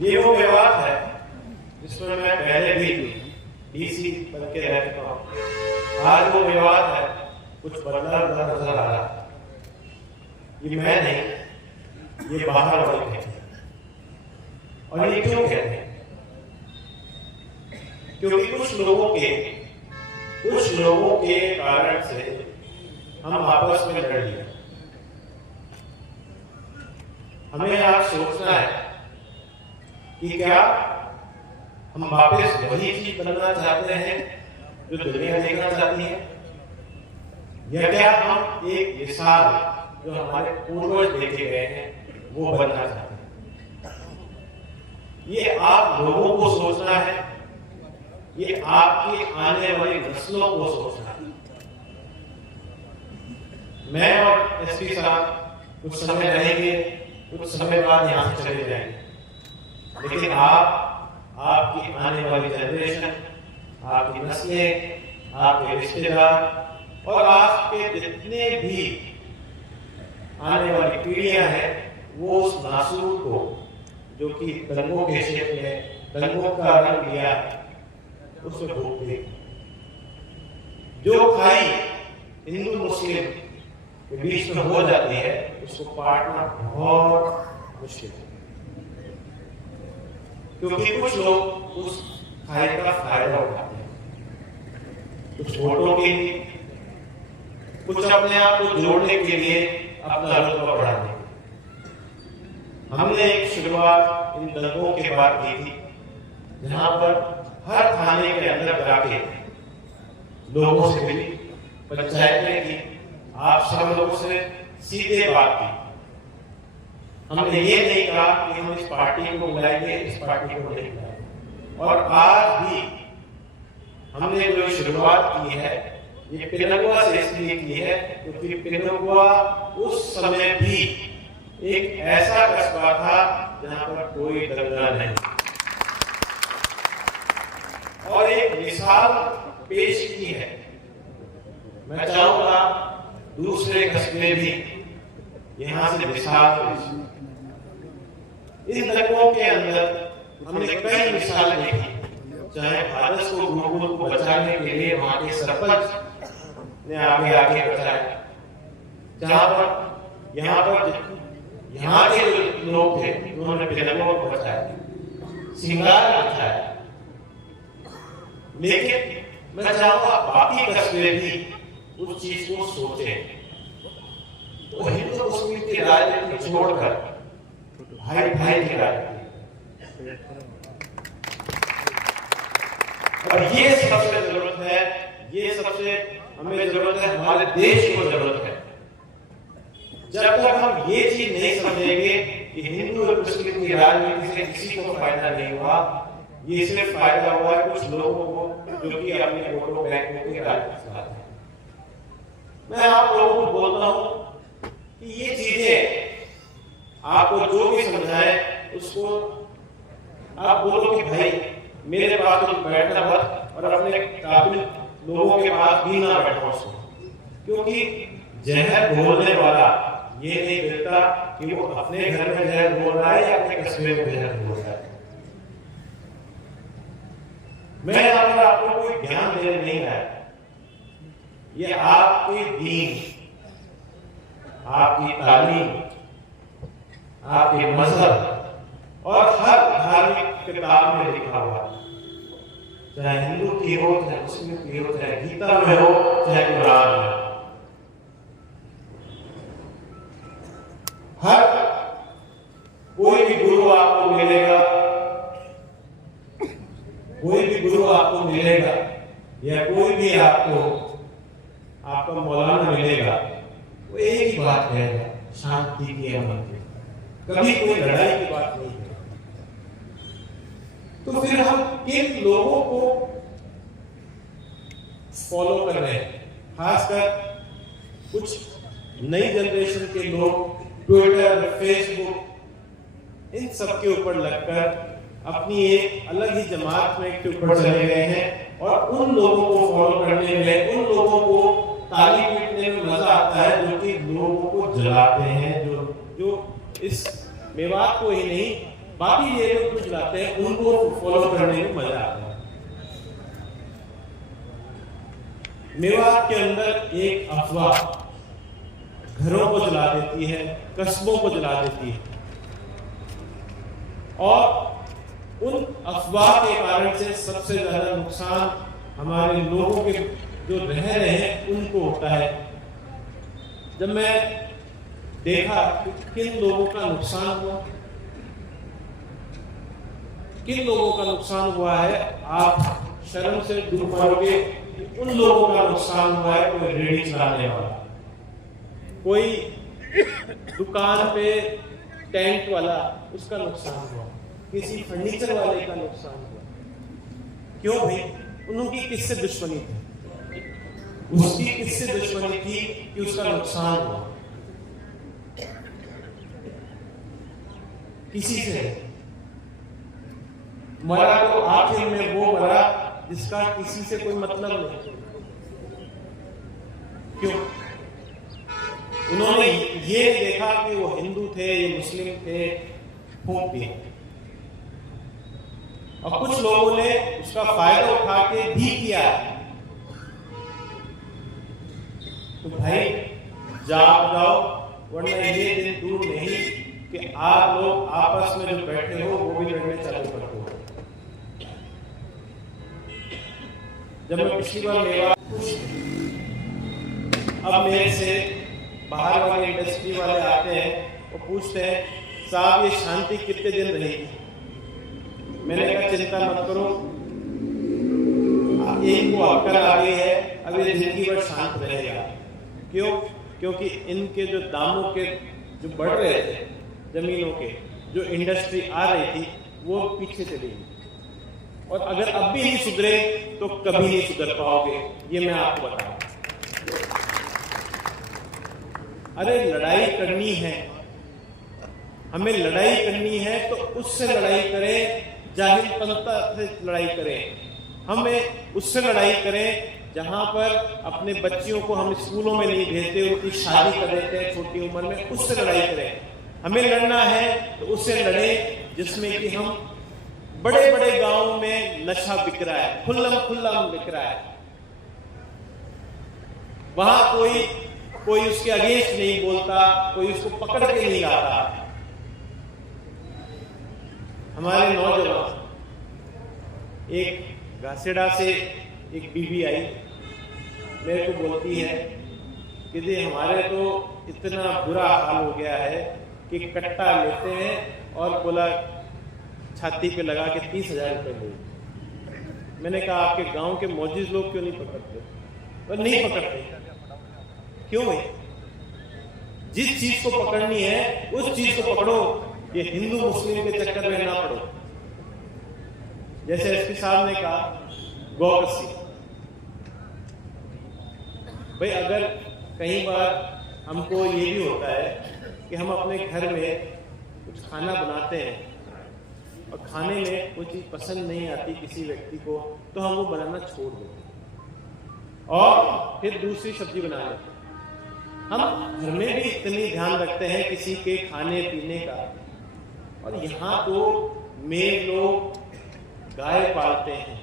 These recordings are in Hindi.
ये वो विवाद है जिसमें मैं पहले भी डीसी बन के रह चुका हूँ। आज वो विवाद है कुछ बदला नजर आ रहा है। ये मैं नहीं, ये बाहर वाले कहते हैं। और ये क्यों कहते हैं? क्योंकि कुछ लोगों के कारण से हम आपस में लड़ लिए। हमें आज सोचना है कि क्या हम वापस वही चीज बनना चाहते हैं जो दुनिया देखना चाहती है, या क्या हम एक मिसाल जो हमारे पूर्वज देखे गए हैं वो बनना चाहते हैं। ये आप लोगों को सोचना है, ये आपकी आने वाली नस्लों को सोचना है। मैं और एसपी साहब कुछ समय रहेंगे, कुछ समय बाद यहाँ से चले जाएंगे, लेकिन आपकी आने वाली जनरेशन, आपकी नस्लें, आपके रिश्तेदार और आपके जितने भी आने वाली पीढ़ियां हैं वो उस नासूर को जो कि दंगों के शेप में दंगों का रंग लिया उसमें भोग दे। जो खाई हिंदू मुस्लिम के बीच में हो जाती है उसको काटना बहुत मुश्किल है, क्योंकि कुछ लोग उस खाई का फायदा उठाते हैं, कुछ वोटों के लिए, कुछ अपने आप को जोड़ने के लिए, अपना रुतबा बढ़ाने। हमने एक शुरुआत इन दंगों के बाद की थी, जहां पर हर थाने के अंदर जाके लोगों से मिली, पंचायत में की, आप सब लोगों से सीधे बात की। हमने ये नहीं कहा कि हम इस पार्टी को बुलाएंगे, इस पार्टी को नहीं बुलाएंगे। और आज भी हमने जो शुरुआत की है ये पिरंगुआ से इसलिए की है क्योंकि पिरंगुआ उस समय भी एक ऐसा कस्बा था जहां पर कोई दंगा नहीं, और एक मिसाल पेश की है। मैं चाहूंगा दूसरे कस्बे भी यहां से मिसाल पेश। इन दंगों के अंदर हमने कई मिसालें देखी, चाहे भारत को गुरुकुल को बचाने के लिए वहां के सरपंच ने आगे बचाया, जहां पर यहाँ के जो लोग थे उन्होंने पिरंगों को बचाया, सिंगार बचाया। लेकिन मैं चाहूंगा बाकी कस्बे भी उस चीज को सोचे, तो हिंदू मुस्लिम की राजनीति छोड़कर भाई भाई की राजनीति। और ये सबसे जरूरत है, ये सबसे हमें जरूरत है, हमारे देश को जरूरत है। जब तक हम ये चीज नहीं समझेंगे कि हिंदू और मुस्लिम की राजनीति से किसी को फायदा नहीं हुआ, ये सिर्फ फायदा हुआ है कुछ लोगों को जो कि अपने वोटों बैंकों की राजनीति चलाते हैं। मैं आप लोगों को बोलता हूं कि ये चीजें आपको जो भी समझाए उसको आप बोलो कि भाई मेरे पास तो बैठना मत, और अपने काबिल लोगों के पास भी ना बैठो, क्योंकि जहर घोलने वाला ये नहीं देखता कि वो अपने घर में जहर घोल रहा है या अपने कस्बे में जहर घोल रहा है। मैं यहाँ पर आपको कोई ज्ञान देने नहीं आया, ये आपकी दीन, आपकी तालीम, आपके मजहब और हर धार्मिक किताब में लिखा हुआ, चाहे हिंदू की हो, चाहे मुस्लिम की हो, चाहे गीता में हो, चाहे कुरान में, हर कोई भी गुरु आपको मिलेगा, कोई भी गुरु आपको मिलेगा या कोई भी आपका मौलाना मिलेगा, वो एक ही बात कहेगा, शांति की अमन की, कभी कोई लड़ाई की बात नहीं है। तो फिर हम किन लोगों को फॉलो कर रहे हैं? खासकर कुछ नई जनरेशन के लोग ट्विटर, फेसबुक इन सब के ऊपर लगकर अपनी एक अलग ही जमात में के ऊपर चले गए हैं, और उन लोगों को फॉलो करने में, उन लोगों को ताली पीटने में मजा आता है जो कि लोगों को जलाते हैं, जो इस मेवात को ही नहीं बाकी ये लोग कुछ लाते हैं, उनको फॉलो करने में मजा आता है। मेवात के अंदर एक अफवाह घरों को जला देती है, कस्बों को जला देती है, और उन अफवाह के कारण से सबसे ज्यादा नुकसान हमारे लोगों के जो रह रहे हैं उनको होता है। जब मैं देखा कि किन लोगों का नुकसान हुआ, किन लोगों का नुकसान हुआ है, आप शर्म से डूब मरोगे। उन लोगों का नुकसान हुआ है, कोई रेहड़ी चलाने वाला, कोई दुकान पे टेंट वाला, उसका नुकसान हुआ, किसी फर्नीचर वाले का नुकसान हुआ। क्यों भाई? उनकी किससे दुश्मनी थी? उसकी किससे दुश्मनी थी कि उसका नुकसान हुआ? किसी से। मरा तो आखिर में वो मरा जिसका किसी से कोई मतलब नहीं। क्यों? उन्होंने ये देखा कि वो हिंदू थे, ये मुस्लिम थे, फूंक दिया। और कुछ लोगों ने उसका फायदा उठा के भी किया। तो भाई जाओ, वरना ये दिन दूर नहीं कि आप लोग आपस में जो बैठे हो वो भी लड़ने चालू कर दो। जब मैं पिछली बार मेवात, अब मेरे से बाहर वाले इंडस्ट्री वाले आते हैं और पूछते हैं, साहब ये शांति कितने दिन रहेगी? मैंने कहा चिंता मत करो, एक को अक्कल आ गई है, अब ये जिंदगी भर शांत रहेगा। क्यों? क्योंकि इनके जो दामों के जो बढ़ रहे थे, जमीनों के, जो इंडस्ट्री आ रही थी, वो पीछे चली गई। और अगर अब भी नहीं सुधरे तो कभी नहीं सुधर पाओगे, ये मैं आपको बताऊं। अरे लड़ाई करनी है, हमें लड़ाई करनी है तो उससे लड़ाई करें, जाहिल पंथा से लड़ाई करें। हमें उससे लड़ाई करें जहां पर अपने बच्चियों को हम स्कूलों में नहीं भेजते, उनकी शादी कर देते हैं छोटी उम्र में, उससे लड़ाई करें। हमें लड़ना है तो उससे लड़ें जिसमें कि हम, बड़े बड़े गांवों में नशा बिक रहा है, खुल्लम बिक रहा है, वहां कोई उसके अगेंस्ट नहीं बोलता, कोई उसको पकड़ के नहीं लाता। हमारे नौजवान, एक घासेड़ा से एक बीवी आई, मेरे को बोलती है कि जी हमारे तो इतना बुरा हाल हो गया है कि कट्टा लेते हैं और बोला छाती पे लगा के 30,000 रुपए ले। मैंने कहा आपके गांव के मौजूद लोग क्यों नहीं पकड़ते? और नहीं पकड़ते क्यों भाई? जिस चीज को पकड़नी है उस चीज को पकड़ो, ये हिंदू मुस्लिम के चक्कर में ना पड़ो। जैसे एसपी साहब ने कहा गौरसी, भाई अगर कई बार हमको ये भी होता है कि हम अपने घर में कुछ खाना बनाते हैं और खाने में कोई चीज पसंद नहीं आती किसी व्यक्ति को, तो हम वो बनाना छोड़ देते हैं और फिर दूसरी सब्जी बना लेते हैं। हम घर में भी इतनी ध्यान रखते हैं किसी के खाने पीने का, और यहाँ तो मेरे लोग गाय पालते हैं,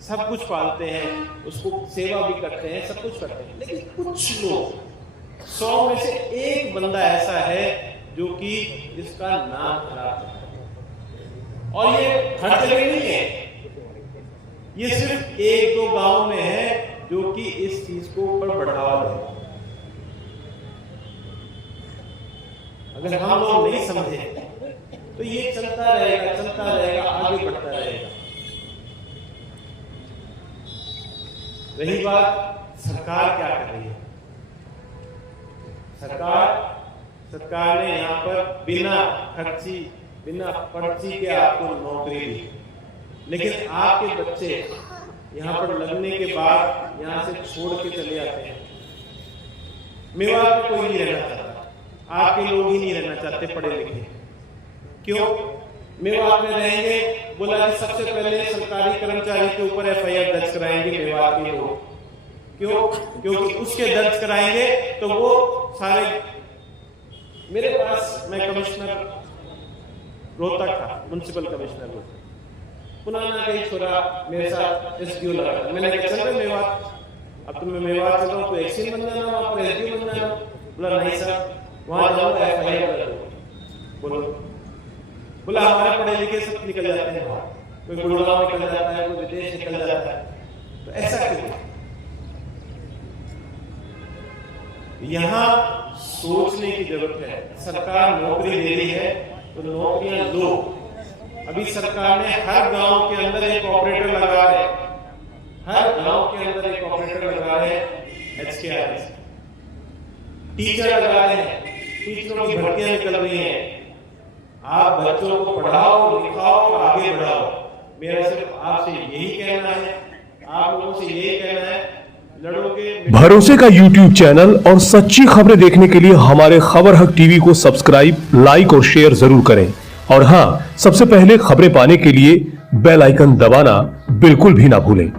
सब कुछ पालते हैं, उसको सेवा भी करते हैं, सब कुछ करते हैं, लेकिन कुछ लोग 100 में से एक बंदा ऐसा है जो कि इसका नाम खराब है। और ये हर जगह नहीं है, ये सिर्फ 1-2 गांव में है जो कि इस चीज को ऊपर बढ़ावा दे। अगर हम लोग नहीं समझे तो ये चलता रहेगा, आगे बढ़ता रहेगा। रही बात सरकार क्या कर रही है, सरकार ने यहाँ पर बिना पर्ची के आपको नौकरी दी, लेकिन आपके बच्चे यहाँ पर लगने के बाद यहाँ से छोड़ के चले जाते हैं। मेवात में कोई नहीं रहना चाहता, आपके लोग ही नहीं रहना चाहते पढ़े लिखे। क्यों? मेवात में रहेंगे, बोला कि सबसे पहले सरकारी कर्मचारी के ऊपर FIR दर्ज कराएंगे मेवात के लोग। क्यों? क्योंकि उसके दर्ज कराएंगे तो वो सारे, मेरे पास, मैं कमिश्नर रोहतक था, म्युनिसिपल कमिश्नर रोहतक, पुनः ना कहीं छोरा मेरे साथ एसडीओ लगा था। मैंने कहा चल रहे मेवात, अब तो मैं मेवात चल रहा हूँ तो एक्शन बन जाना, वहाँ पर एसडीओ बन जाना। बोला नहीं सर, वहाँ जाऊँगा FIR कर दो। बोलो, बोला हमारे पढ़े लिखे सब निकल जाते हैं बाहर, कोई गुड़गांव निकल जाता है, कोई विदेश निकल जाता है, तो ऐसा क्यों? यहाँ सोचने की जरूरत है। सरकार नौकरी दे रही है तो नौकरियां लो। अभी सरकार ने हर गांव के अंदर एक ऑपरेटर लगा है, हर गांव के अंदर एक ऑपरेटर लगा है HKRS। टीचर लगा रहे हैं, टीचरों की भर्तियां निकल रही हैं। आप बच्चों को पढ़ाओ, लिखाओ और आगे बढ़ाओ। मेरा सिर्फ आपसे यही कहना है, आप लोगों से यही कहना है, लड़ोगे। भरोसे का YouTube चैनल और सच्ची खबरें देखने के लिए हमारे खबर हक टीवी को सब्सक्राइब, लाइक और शेयर जरूर करें। और हाँ, सबसे पहले खबरें पाने के लिए बेल आइकन दबाना बिल्कुल भी ना भूलें।